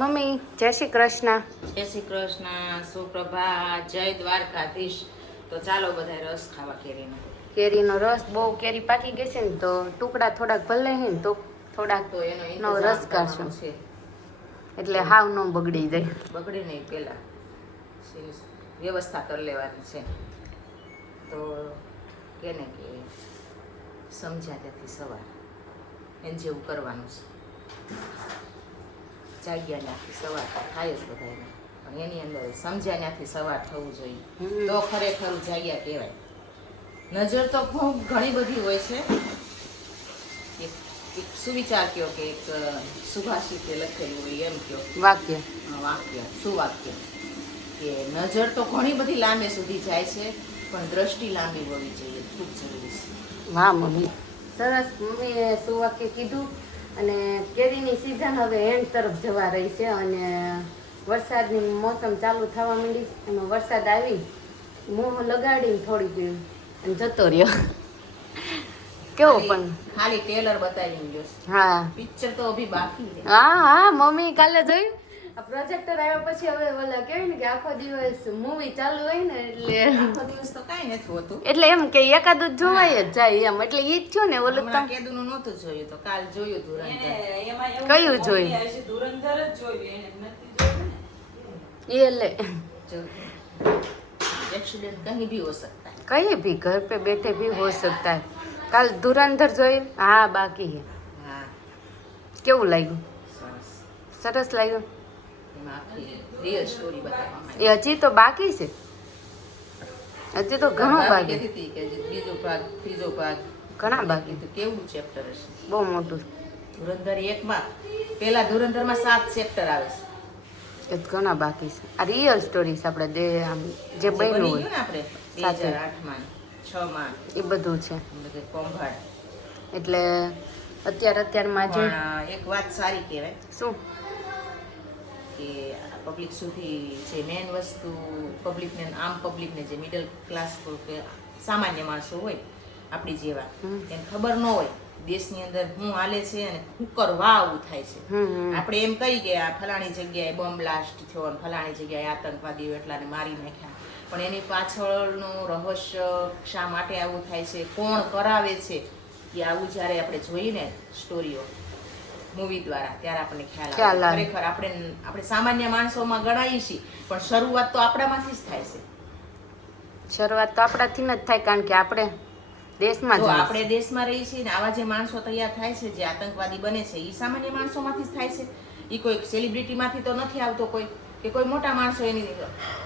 Mummy જય શ્રી કૃષ્ણ. જય શ્રી કૃષ્ણ, સુપ્રભાત, જય દ્વારકાધીશ. તો ચાલો બધા રસ ખાવા કેરીનો. કેરીનો રસ બહુ કેરી પાકી ગઈ છે ને તો ટુકડા થોડાક ભલે છે ને તો થોડાક તો એનો નો ઇંતજામ રસ કરવાનો કાઢશું છે. એટલે હાવ નો બગડી જાય. બગડે નહીં પહેલા વ્યવસ્થા કરી લેવાની છે. તો કેને કે સમજ્યા ત્યાંથી સવાર એને જેવું કરવાનું છે. જાગ્યા ત્યાંથી સવાર થાય જ બધાને, પણ એની અંદર સમજ્યા ત્યાંથી સવાર થવું જોઈએ તો ખરેખર જાગ્યા કહેવાય. નજર તો ખૂબ ઘણી બધી હોય છે. એક સુવિચાર કયો કે એક સુભાષિતે લખેલું હોય એમ કયો વાક્ય વાક્ય સુવાક્ય કે નજર તો ઘણી બધી લાંબે સુધી જાય છે, પણ દ્રષ્ટિ લાંબી હોવી જોઈએ, ખૂબ જરૂરી છે. વાહ મમ્મી, સરસ. મમ્મીએ સુવાક્ય કીધું. અને કેરીની સિઝન હવે એન્ડ તરફ જવા રહી છે અને વરસાદની મોસમ ચાલુ થવા માંડી છે. એમાં વરસાદ આવી મોહ લગાડીને થોડી અને જતો રહ્યો. કેવો પણ ખાલી ટેલર બતાવી ગયો છે. હા પિક્ચર તો અભી બાકી છે. હા મમ્મી કાલે જોયું. આ પ્રોજેક્ટર આવ્યા પછી હવે ઓલા કહેવાય ને કે આખો દિવસ મૂવી ચાલુ હોય ને એટલે આખો દિવસ તો કાંઈ નથી હોતું. એટલે એમ કે એકાદ જ જોવાય જ જાય એમ. એટલે ઈ જ થયું ને ઓલું હમણાં કેદુનું નહોતું જોયું તો કાલ જોયું ધુરંધર. કયું જોયું એ લે एक्सीडेंट कहीं भी हो सकता है. कहीं भी घर पे बैठे भी हो सकता है. કાલ ધુરંધર જોયું? હા બાકી હે. હા કેવું લાગ્યું? સરસ. સરસ લાગ્યું. એમાં આખી રિયલ સ્ટોરી બતાવવામાં એ હજી તો બાકી છે. હજી તો ઘણું આવી. બાકી. કહેતી હતી કે બીજો ભાગ ત્રીજો ભાગ ઘણા બાકી. તો કેવું ચેપ્ટર હશે? બહુ મોટું. ધુરંધર 1 માં પહેલા ધુરંધરમાં 7 ચેપ્ટર આવે છે. એ તો ઘણા બાકી છે. આ રિયલ સ્ટોરી છે આપણે આમ જે બન્યું બની હોય ગયું ને આપણે સાચે. 2008 માં 6 માં એ બધું છે. બધે કોંભાડ. એટલે અત્યારમાં જે પણ એક વાત સારી કહેવાય શું કે પબ્લિક સુધી જે મેન વસ્તુ પબ્લિકને જે મિડલ ક્લાસ કે સામાન્ય માણસો હોય આપણી જેવા એને ખબર ન હોય દેશની અંદર શું હાલે છે અને શું કરવા આવું થાય છે. આપણે એમ કહી કે આ ફલાણી જગ્યાએ બોમ્બ બ્લાસ્ટ થયો અને ફલાણી જગ્યાએ આતંકવાદીઓ એટલાને મારી નાખ્યા, પણ એની પાછળનું રહસ્ય શા માટે આવું થાય છે, કોણ કરાવે છે, કે આવું જ્યારે આપણે જોઈએ ને સ્ટોરીઓ મૂવી દ્વારા ત્યારે આપણને ખ્યાલ આવે. ખરેખર આપણે સામાન્ય માણસોમાં ગણાઈએ છીએ, પણ શરૂઆત તો આપણામાંથી જ થાય છે. શરૂઆત તો આપણાથી જ થાય, કારણ કે આપણે દેશમાં જો જ આપણે દેશમાં રહીએ છીએ ને આવા જે માણસો તૈયાર થાય છે, જે આતંકવાદી બને છે, એ સામાન્ય માણસોમાંથી જ થાય છે. એ કોઈ સેલિબ્રિટીમાંથી તો નથી આવતો, કોઈ કે કોઈ મોટા માણસો એની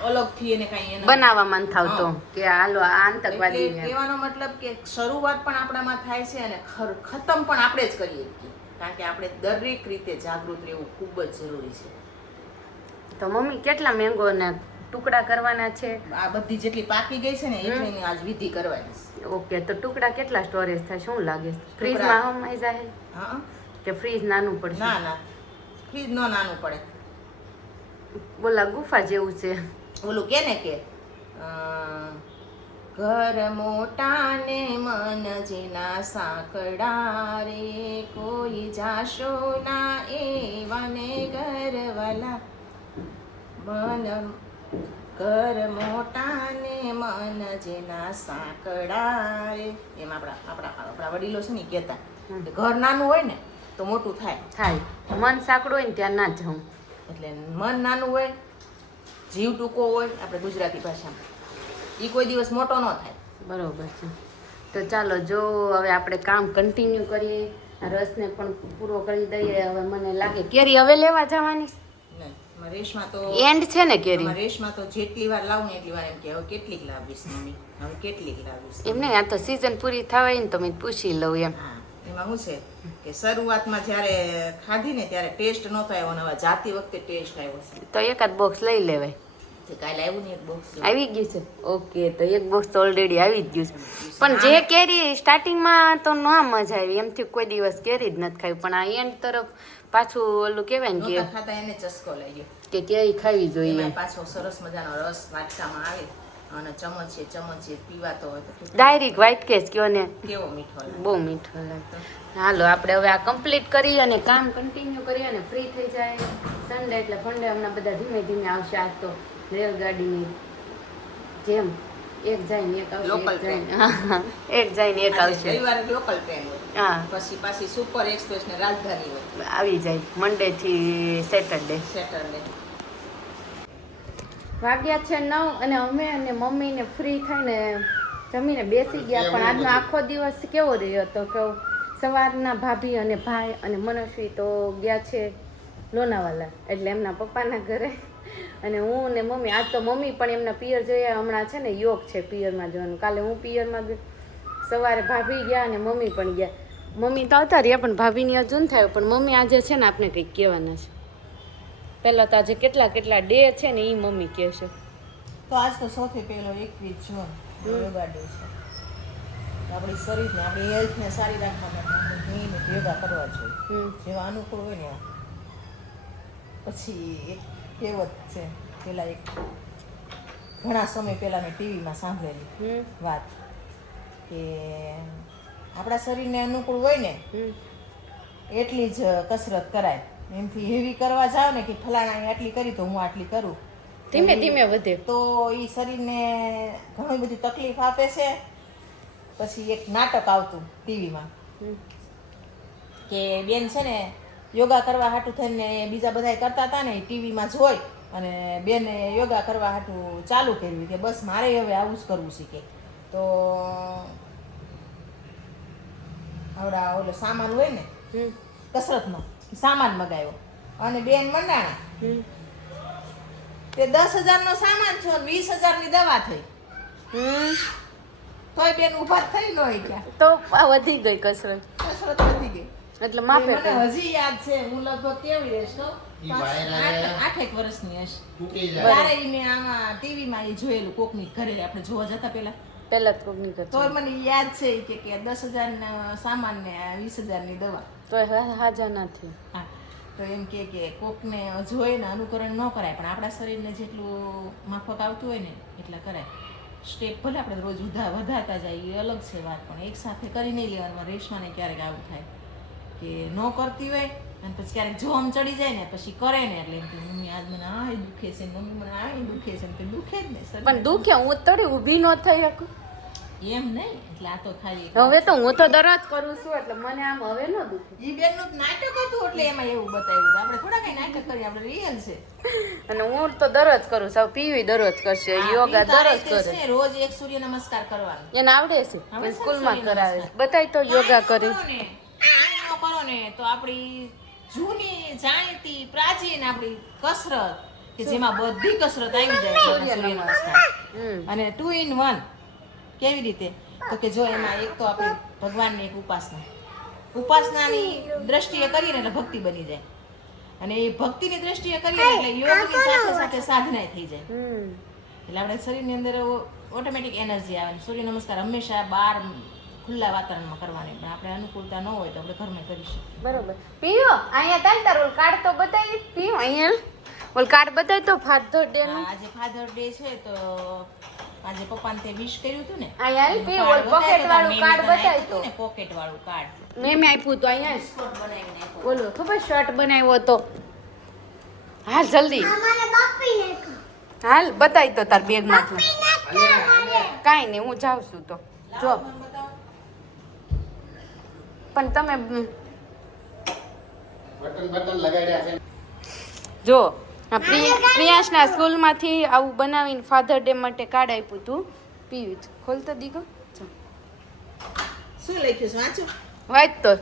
અલગથી એને કાંઈ બનાવવામાં થાવતો કે હાલો આ આતંકવાદી. કહેવાનો મતલબ કે શરૂઆત પણ આપણામાં થાય છે અને ખતમ પણ આપણે જ કરીએ છીએ, કારણ કે આપણે દરેક રીતે જાગૃત રહેવું ખૂબ જ જરૂરી છે. તો મમ્મી કેટલા મેંગો ને ટુકડા કરવાના છે? આ બધી જેટલી પાકી ગઈ છે ને એટલી આજ વિધિ કરવાની છે. ઓકે, તો ટુકડા કેટલા સ્ટોરેજ થાય? શું લાગે? ફ્રીજમાં હમાઈ જાય હા કે ફ્રીજ નાનું પડશે? ના ફ્રીજ નો નાનું પડે. બોલા ગુફા જેવું છે. ઓલું કે ને કે ઘર મોટા ને મન જેના સાંકડા રે, કોઈ જાશો ના એવા ને ઘરવાલા, મન ઘર મોટા ને મન જેના સાંકડા રે. એમ આપણા વડીલો છે ને કહેતા ઘર નાનું હોય ને તો મોટું થાય. મન સાંકડું હોય ને ત્યાં ના જાઉં. એટલે મન નાનું હોય, જીવ ટૂંકો હોય, આપણે ગુજરાતી ભાષામાં એ કોઈ દિવસ મોટો ન થાય. બરોબર છે. તો ચાલો જો હવે આપણે કામ કન્ટિન્યુ કરીએ, રસને પણ પૂરો કરી દઈએ. હવે મને લાગે કેરી હવે લેવા જવાની રેશમાં તો એન્ડ છે ને કેરી. રેશમાં તો જેટલી વાર લાવું ને એટલી વાર એમ કે હવે કેટલીક લાવીશ મમ્મી, હવે કેટલીક લાવીશ. એમ નહીં, આ તો સિઝન પૂરી થવાય ને તો મેં પૂછી લઉં એમ. હા, એમાં શું છે કે શરૂઆતમાં જ્યારે ખાધી ને ત્યારે ટેસ્ટ નહોતો આવ્યો, હવે જાતી વખતે ટેસ્ટ આવ્યો છે. તો એકાદ બોક્સ લઈ લેવાય. કાલે આવ્યું ને એક બોક્સ આવી ગયું છે. ઓકે, તો એક બોક્સ તો ઓલરેડી આવી જ ગયું છે. પણ જે કેરી સ્ટાર્ટિંગમાં તો ના મજા આવી, એમથી કોઈ દિવસ કેરી જ નથી ખાવી, પણ આ એન્ડ તરફ પાછું ઓલું કહેવાય ને કે ખાતા એને ચસ્કો લઈ ગયો કે કેરી ખાવી જોઈએ. પાછો સરસ મજાનો રસ વાટકામાં આવે અને ચમચે પીવાતો હોય તો ડાયરેક્ટ વ્હાઈટ કેસ કયો ને કેવો મીઠો લાગે. બહુ મીઠો લાગે. હાલો આપણે હવે આ કમ્પ્લીટ કરી અને કામ કન્ટિન્યુ કરીએ અને ફ્રી થઈ જાય. ફંડે એટલે ફંડે હમણાં બધા ધીમે ધીમે આવશે. આજ તો રેલગાડીની જેમ એક જાય ને એક આવશે, Local એક જાય ને હા, એક જાય ને એક આવશે. રવિવારે લોકલ ટ્રેન હોય, હા, પછી પાછી સુપર એક્સપ્રેસ ને રાજધાની હોય આવી જાય મંડે થી સેટરડે. સેટરડે. વાગ્યા છે 9 અને અમે અને મમ્મીને ફ્રી થઈને જમીને બેસી ગયા. પણ આજનો આખો દિવસ કેવો રહ્યો હતો કે સવારના ભાભી અને ભાઈ અને મનસ્વી તો ગયા છે લોનાવાલા, એટલે એમના પપ્પાના ઘરે, અને હું ને મમ્મી. આજ તો મમ્મી પણ એમના પિયર જોયા. હમણાં છે ને યોગ છે પિયરમાં જવાનું. કાલે હું પિયરમાં ગઈ, સવારે ભાભી ગયા અને મમ્મી પણ ગયા. મમ્મી તો આવતા રહ્યા પણ ભાભીની હજુ ન થાય. પણ મમ્મી આજે છે ને આપણે કંઈક કહેવાના છે. પહેલાં તો આજે કેટલા કેટલા ડે છે ને એ મમ્મી કહે છે. તો આજ તો સૌથી પહેલો 21 જૂન યોગા ડે છે. આપણી શરીરને, આપણી હેલ્થને સારી રાખવા માટે આપણે નિયમિત યોગા કરવા જોઈએ, જેવા અનુકૂળ હોય ને એવા. પછી એક કહેવત છે, પેલા એક ઘણા સમય પહેલા મેં ટીવીમાં સાંભળેલી વાત કે આપણા શરીરને અનુકૂળ હોય ને એટલી જ કસરત કરાય. એમથી હેવી કરવા જાવ ને કે ફલાણા આટલી કરી તો હું આટલી કરું, ધીમે ધીમે વધે તો એ શરીરને ઘણી બધી તકલીફ આપે છે. પછી એક નાટક આવતું ટીવીમાં કે બેન છે ને યોગા કરવા હાટું થઈને બીજા બધા કરતા હતા ને, ટીવીમાં જોઈ અને બેને યોગા કરવા હાટું ચાલુ કર્યું કે બસ મારે હવે આવું જ કરવું છે. કે તો આવડા ઓલો સામાન હોય ને કસરતનો સામાન મગાવ્યો અને બેન મંડાણા તે 10,000 નો સામાન થયો, 20,000 ની દવા થઈ. તોય બેન ઊભા થઈ ન હોય ક્યાં, તો આ વધી ગઈ કસરત. કસરત વધી ગઈ. એટલે માપે મને હજી યાદ છે, હું લગભગ કેવી રહીશ તો 8 વર્ષની હશે ત્યારે ઈ મેં આમાં ટીવીમાં એ જોયેલું કોકની ઘરે આપણે જોવા જતા પહેલા જ કોકની કરતો. તોય મને યાદ છે કે 10,000 ના સામાન ને 20,000 ની દવા. તો હાજા નથી. હા, તો એમ કે કોકને જોઈને અનુકરણ ન કરાય, પણ આપણા શરીરને જેટલું માફક આવતું હોય ને એટલા કરાય. સ્ટેપ ભલે આપણે રોજ વધારતા જાય એ અલગ છે વાત, પણ એક સાથે કરી નહીં લેવાનું. રેશમાને ક્યારેક આવું થાય કે ન કરતી હોય અને પછી ક્યારેક જોમ ચડી જાય ને પછી કરે ને એટલે એમ કે મમ્મી આજ મને આ દુખે છે, મમ્મી મને આ દુખે છે, તે દુખે જ ને પણ દુખે હું તડી ઊભી ન થઈ શકું એમ નહીં. એટલે આ તો ખાલી હવે તો હું તો દરરોજ કરું છું એટલે મને આમ હવે ન દુખે. ઈ બેનનું નાટક હતું એટલે એમાં એવું બતાવ્યું. આપણે થોડા કઈ નાટક કરીએ, આપણે રિયલ છે. અને હું તો દરરોજ કરું છું. પીવી દરરોજ કરશે, યોગા દરરોજ કરે. રોજ એક સૂર્ય નમસ્કાર કરવાનો એને આવડે છે, સ્કૂલમાં કરાવે છે. બતાય તો યોગા કરે. કરો ને તો આપણી જૂની જાણીતી પ્રાચીન આપણી કસરત કે જેમાં બધી કસરત આવી જાય સૂર્ય નમસ્કાર. અને 2 in 1 કેવી રીતે તો કે જો એમાં એક તો આપણે ભગવાનની એક ઉપાસનાની દ્રષ્ટિએ કરીએ ને એટલે ભક્તિ બની જાય, અને એ ભક્તિની દ્રષ્ટિએ કરીએ ને એટલે યોગની સાથે સાથે સાધના થઈ જાય. એટલે આપણે શરીરની અંદર ઓટોમેટિક એનર્જી આવે. સૂર્ય નમસ્કાર હંમેશા બહાર ખુલ્લા વાતાવરણમાં કરવાની, પણ આપણે અનુકૂળતા ન હોય તો આપણે ઘરમાં કરી શકીએ. બરોબર. પીવો અહીંયા તાર ઓલ કાર્ડ તો બતાવી. પીવો અહીંયા ઓલ કાર્ડ બતાવી તો ફાધર ડે નું. આજે ફાધર ડે છે તો આજે પપ્પાને તે વિશ કર્યું હતું ને, અહીંયા પી ઓલ પોકેટ વાળું કાર્ડ બતાવી તો. પોકેટ વાળું કાર્ડ મેં આપ્યું તો અહીંયા સ્પોટ બનાવીને આપ્યો. બોલો ખબર શર્ટ બનાવ્યો તો. હાલ જલ્દી હાલ બતાવી તો તાર બેગ માંથી. કાંઈ નહીં હું જાઉં છું તો જો. પણ તમે બટન લગાડ્યા છે જો પ્રિયાંશના સ્કૂલમાંથી આવું બનાવીને ફાધર ડે માટે કાર્ડ આપ્યું હતું. પીવું ખોલતો દીકો શું લખ્યું છે વાંચો. વાંચ તો.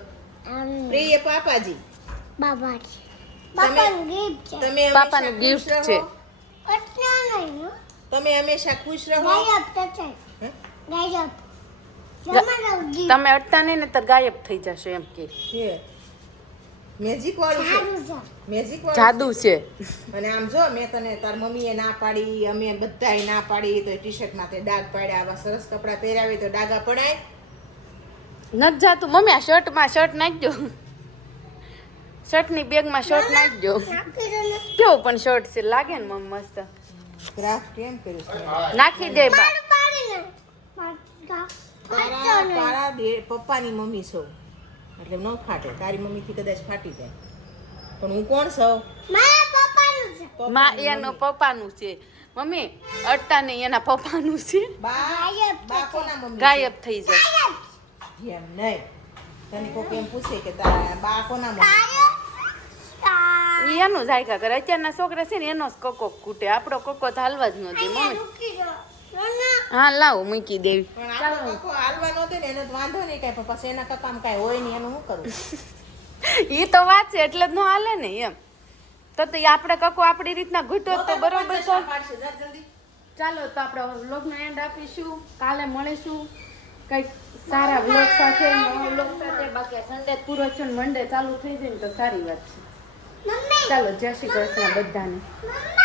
પ્રિય પાપાજી, બાબાજી તમે ગિફ્ટ છે. તમે પાપાનું ગિફ્ટ છે. અટલા નહીં તમે હંમેશા ખુશ રહો. ગાયબ થશે હે? ગાયબ તમારો ગિફ્ટ તમે અટતા નહીં ને તો ગાયબ થઈ જશો એમ કે છે મેજિક વાળું છે. સારું છે. મેજિક વાળું જાદુ છે. અને આમ જો મેં તને તાર મમ્મીએ ના પાડી, અમે બધાએ ના પાડી, તો ટી શર્ટમાં તે ડાઘ પાડ્યા. આવા સરસ કપડાં પહેરાવી તો ડાઘા પડાય નથી જાતું. મમ્મી આ શર્ટમાં શર્ટ નાખજો. શર્ટની બેગમાં શર્ટ નાખજો. નાખી દો ને. કેવો પણ શર્ટ છે લાગે ને મમ્મી મસ્ત. ક્રાફ્ટ કેમ કર્યું છે? નાખી દે બા. પાડીને તારા પપ્પાની મમ્મી છો એટલે ન ફાટે. તારી મમ્મીથી કદાચ ફાટી જાય, પણ હું કોણ છું? મારા પપ્પા માં એનો પપ્પાનું છે મમ્મી અડતા નહીં એના પપ્પાનું છે બા કોના મમ્મી ગાયબ થઈ જાય એમ નહીં તને કોક એમ પૂછે કે તારા બા કોના મમ્મી ઈ એનું જાયકા કરે અત્યારના છોકરા છે ને એનો જ કોકો કૂટે આપણો કોકો તો હાલવા જ ન દે મમ્મી રૂકી જાઓ. નાના. હા લાવો મૂકી દેવી પણ આપણો કકો હાલવા નો દે ને એનો તો વાંધો નહીં કાંઈ પણ પછી એના કકામાં કાંઈ હોય નહીં એનું શું કરવું ઈ તો વાત છે એટલે જ ન હાલે ને એમ તો ઈ આપણે કકો આપણી રીતના ઘૂંટો તો બરોબર તો પાડશે જા જલ્દી ચાલો તો આપણે વ્લોગનો એન્ડ આપીશું કાલે મળીશું કંઈક સારા વ્લોગ સાથે નવા વ્લોગ સાથે બાકી સન્ડે પૂરો છે ને મંડે ચાલુ થઈ જાય ને તો સારી વાત છે મમ્મી ચાલો જય શ્રી કૃષ્ણ બધાને મમ્મી